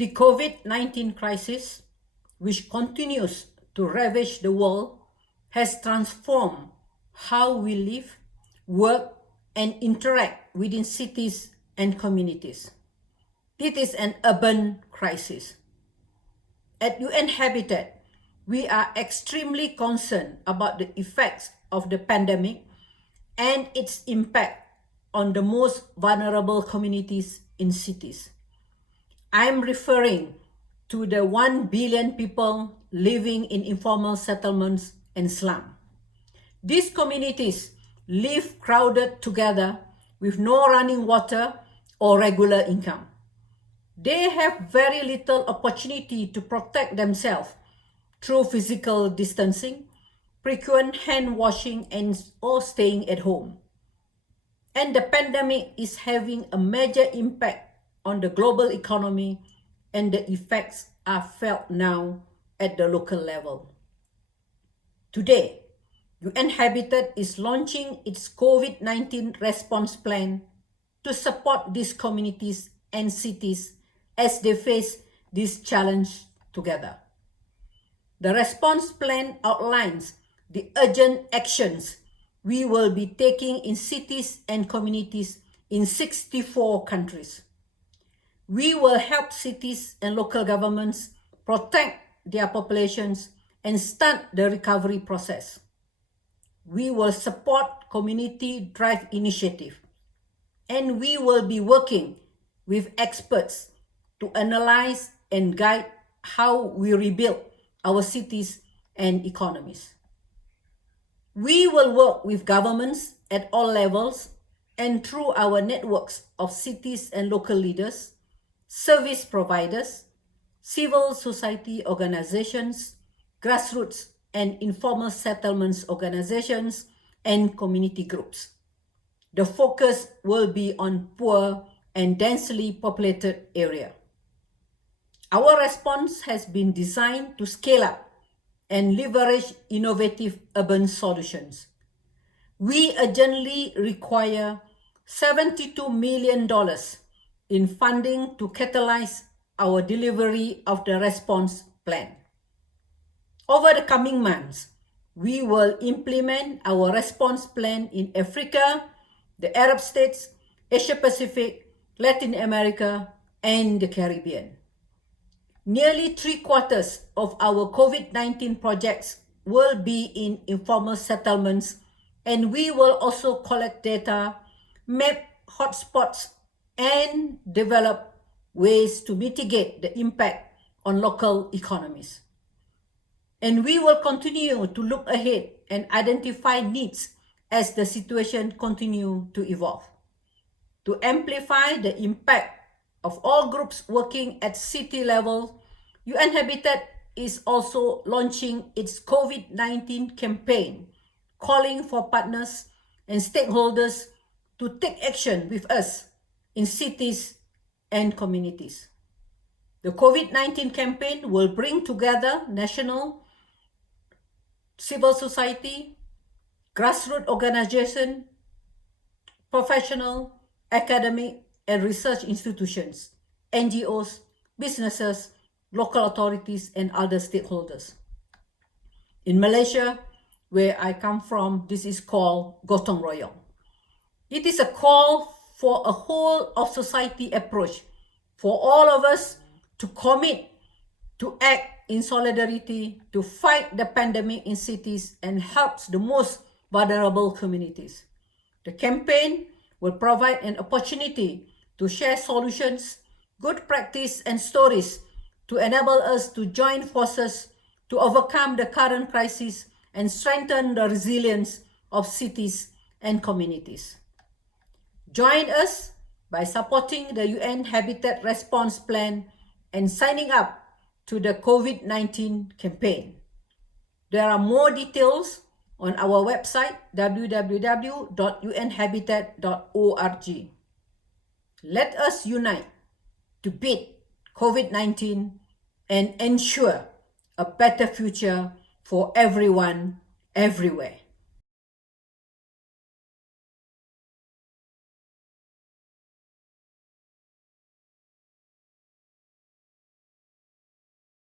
The COVID-19 crisis, which continues to ravage the world, has transformed how we live, work, and interact within cities and communities. It is an urban crisis. At UN Habitat, we are extremely concerned about the effects of the pandemic and its impact on the most vulnerable communities in cities. I am referring to the 1 billion people living in informal settlements and slums. These communities live crowded together with no running water or regular income. They have very little opportunity to protect themselves through physical distancing, frequent hand washing, or staying at home. And the pandemic is having a major impact on the global economy, and the effects are felt now at the local level. Today, UN Habitat is launching its COVID-19 response plan to support these communities and cities as they face this challenge together. The response plan outlines the urgent actions we will be taking in cities and communities in 64 countries. We will help cities and local governments protect their populations and start the recovery process. We will support community drive initiative, and we will be working with experts to analyze and guide how we rebuild our cities and economies. We will work with governments at all levels and through our networks of cities and local leaders, service providers, civil society organizations, grassroots and informal settlements organizations, and community groups. The focus will be on poor and densely populated areas. Our response has been designed to scale up and leverage innovative urban solutions. We urgently require $72 million in funding to catalyze our delivery of the response plan. Over the coming months, we will implement our response plan in Africa, the Arab states, Asia Pacific, Latin America, and the Caribbean. Nearly 3/4 of our COVID-19 projects will be in informal settlements, and we will also collect data, map hotspots, and develop ways to mitigate the impact on local economies. And we will continue to look ahead and identify needs as the situation continues to evolve. To amplify the impact of all groups working at city level, UN Habitat is also launching its COVID-19 campaign, calling for partners and stakeholders to take action with us in cities and communities. The COVID-19 campaign will bring together national, civil society, grassroots organization, professional, academic, and research institutions, NGOs, businesses, local authorities, and other stakeholders. In Malaysia, where I come from, this is called Gotong Royong. It is a call for a whole of society approach for all of us to commit to act in solidarity to fight the pandemic in cities and help the most vulnerable communities. The campaign will provide an opportunity to share solutions, good practice, and stories to enable us to join forces to overcome the current crisis and strengthen the resilience of cities and communities. Join us by supporting the UN Habitat Response Plan and signing up to the COVID-19 campaign. There are more details on our website www.unhabitat.org. Let us unite to beat COVID-19 and ensure a better future for everyone, everywhere.